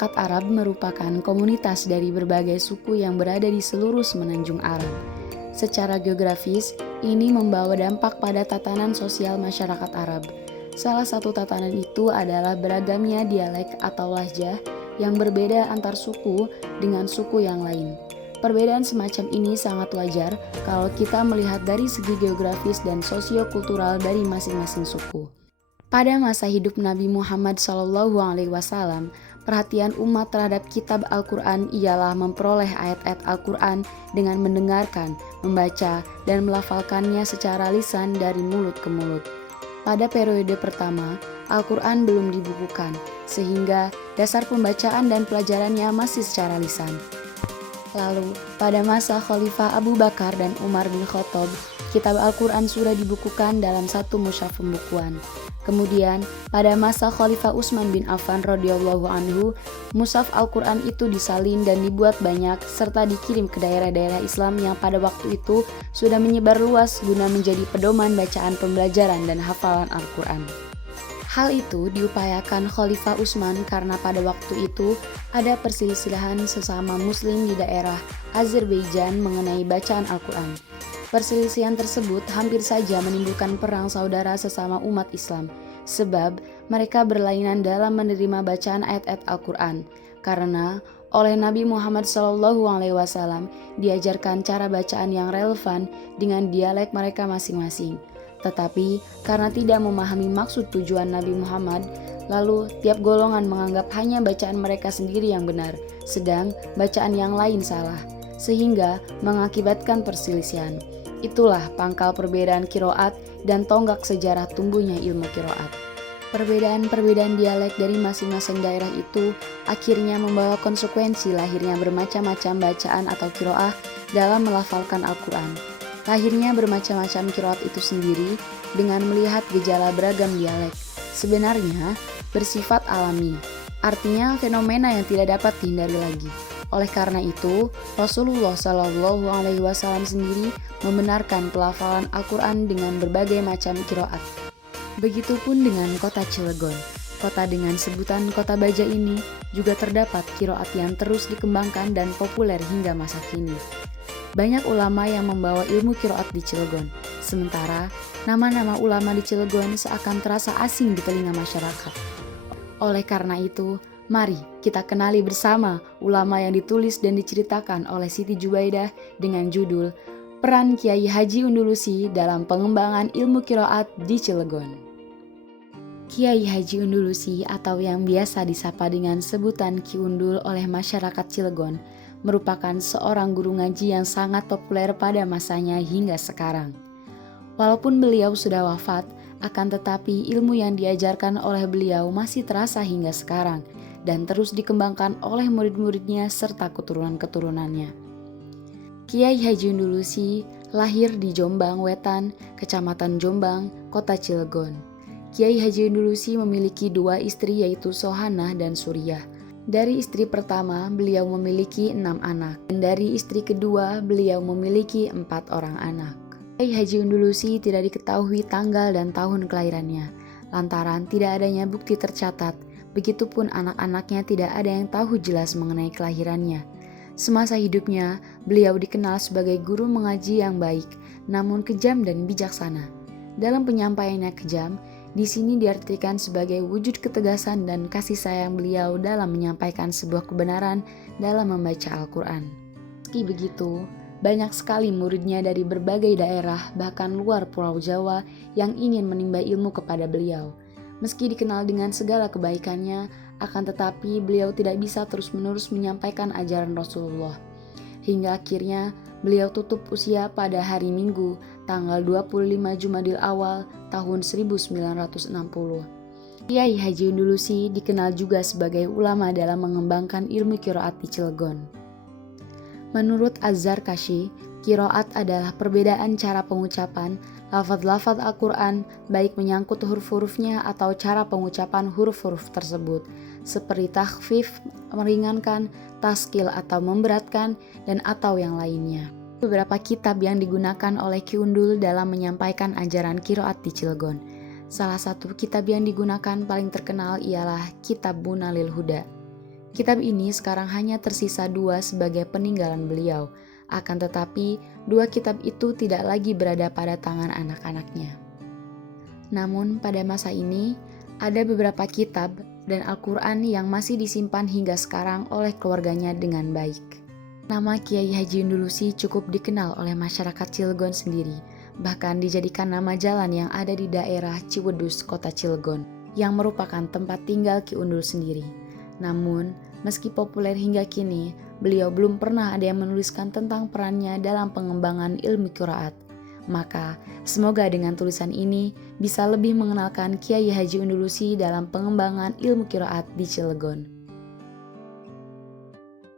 Masyarakat Arab merupakan komunitas dari berbagai suku yang berada di seluruh semenanjung Arab. Secara geografis, ini membawa dampak pada tatanan sosial masyarakat Arab. Salah satu tatanan itu adalah beragamnya dialek atau lahjah yang berbeda antar suku dengan suku yang lain. Perbedaan semacam ini sangat wajar kalau kita melihat dari segi geografis dan sosiokultural dari masing-masing suku. Pada masa hidup Nabi Muhammad SAW, perhatian umat terhadap kitab Al-Quran ialah memperoleh ayat-ayat Al-Quran dengan mendengarkan, membaca, dan melafalkannya secara lisan dari mulut ke mulut. Pada periode pertama, Al-Quran belum dibukukan, sehingga dasar pembacaan dan pelajarannya masih secara lisan. Lalu, pada masa Khalifah Abu Bakar dan Umar bin Khattab, kitab Al-Quran sudah dibukukan dalam satu mushaf pembukuan. Kemudian, pada masa Khalifah Utsman bin Affan radhiyallahu anhu, mushaf Al-Quran itu disalin dan dibuat banyak serta dikirim ke daerah-daerah Islam yang pada waktu itu sudah menyebar luas guna menjadi pedoman bacaan pembelajaran dan hafalan Al-Quran. Hal itu diupayakan Khalifah Utsman karena pada waktu itu ada perselisihan sesama muslim di daerah Azerbaijan mengenai bacaan Al-Quran. Perselisihan tersebut hampir saja menimbulkan perang saudara sesama umat Islam, sebab mereka berlainan dalam menerima bacaan ayat-ayat Al-Quran, karena oleh Nabi Muhammad SAW diajarkan cara bacaan yang relevan dengan dialek mereka masing-masing. Tetapi karena tidak memahami maksud tujuan Nabi Muhammad, lalu tiap golongan menganggap hanya bacaan mereka sendiri yang benar, sedang bacaan yang lain salah, sehingga mengakibatkan perselisihan. Itulah pangkal perbedaan qiraat dan tonggak sejarah tumbuhnya ilmu qiraat. Perbedaan-perbedaan dialek dari masing-masing daerah itu akhirnya membawa konsekuensi lahirnya bermacam-macam bacaan atau qiraah dalam melafalkan Al-Quran. Lahirnya bermacam-macam qiraat itu sendiri dengan melihat gejala beragam dialek. Sebenarnya bersifat alami, artinya fenomena yang tidak dapat dihindari lagi. Oleh karena itu, Rasulullah SAW sendiri membenarkan pelafalan Al-Quran dengan berbagai macam qiraat. Begitupun dengan kota Cilegon. Kota dengan sebutan Kota Baja ini juga terdapat qiraat yang terus dikembangkan dan populer hingga masa kini. Banyak ulama yang membawa ilmu qiraat di Cilegon, sementara nama-nama ulama di Cilegon seakan terasa asing di telinga masyarakat. Oleh karena itu, mari kita kenali bersama ulama yang ditulis dan diceritakan oleh Siti Jubaidah dengan judul Peran Kiai Haji Undulusi dalam Pengembangan Ilmu Qiraat di Cilegon. Kiai Haji Undulusi atau yang biasa disapa dengan sebutan Ki Undul oleh masyarakat Cilegon merupakan seorang guru ngaji yang sangat populer pada masanya hingga sekarang. Walaupun beliau sudah wafat, akan tetapi ilmu yang diajarkan oleh beliau masih terasa hingga sekarang dan terus dikembangkan oleh murid-muridnya serta keturunan-keturunannya. Kiai Haji Undulusi lahir di Jombang Wetan, Kecamatan Jombang, Kota Cilegon. Kiai Haji Undulusi memiliki dua istri yaitu Sohanah dan Suriah. Dari istri pertama beliau memiliki 6 anak dan dari istri kedua beliau memiliki 4 orang anak. Kiai Haji Undulusi tidak diketahui tanggal dan tahun kelahirannya, lantaran tidak adanya bukti tercatat. Begitupun anak-anaknya tidak ada yang tahu jelas mengenai kelahirannya. Semasa hidupnya, beliau dikenal sebagai guru mengaji yang baik, namun kejam dan bijaksana. Dalam penyampaiannya kejam, di sini diartikan sebagai wujud ketegasan dan kasih sayang beliau dalam menyampaikan sebuah kebenaran dalam membaca Al-Quran. Meski begitu, banyak sekali muridnya dari berbagai daerah, bahkan luar Pulau Jawa, yang ingin menimba ilmu kepada beliau. Meski dikenal dengan segala kebaikannya, akan tetapi beliau tidak bisa terus-menerus menyampaikan ajaran Rasulullah. Hingga akhirnya beliau tutup usia pada hari Minggu, tanggal 25 Jumadil Awal tahun 1960. Kiai Haji Undulusi dikenal juga sebagai ulama dalam mengembangkan ilmu qiraat di Cilegon. Menurut Az-Zarkashi, qiraat adalah perbedaan cara pengucapan lafaz-lafaz Al-Quran, baik menyangkut huruf-hurufnya atau cara pengucapan huruf-huruf tersebut, seperti takhfif, meringankan, taskil atau memberatkan, dan atau yang lainnya. Beberapa kitab yang digunakan oleh Ki Undul dalam menyampaikan ajaran qiraat di Cilegon. Salah satu kitab yang digunakan paling terkenal ialah Kitab Munalil Huda. Kitab ini sekarang hanya tersisa 2 sebagai peninggalan beliau. Akan tetapi, 2 kitab itu tidak lagi berada pada tangan anak-anaknya. Namun pada masa ini, ada beberapa kitab dan Al-Quran yang masih disimpan hingga sekarang oleh keluarganya dengan baik. Nama Kiai Haji Undulusi cukup dikenal oleh masyarakat Cilegon sendiri, bahkan dijadikan nama jalan yang ada di daerah Ciwedus, kota Cilegon, yang merupakan tempat tinggal Ki Undul sendiri. Namun, meski populer hingga kini, beliau belum pernah ada yang menuliskan tentang perannya dalam pengembangan ilmu qiraat. Maka, semoga dengan tulisan ini bisa lebih mengenalkan Kiai Haji Undulusi dalam pengembangan ilmu qiraat di Cilegon.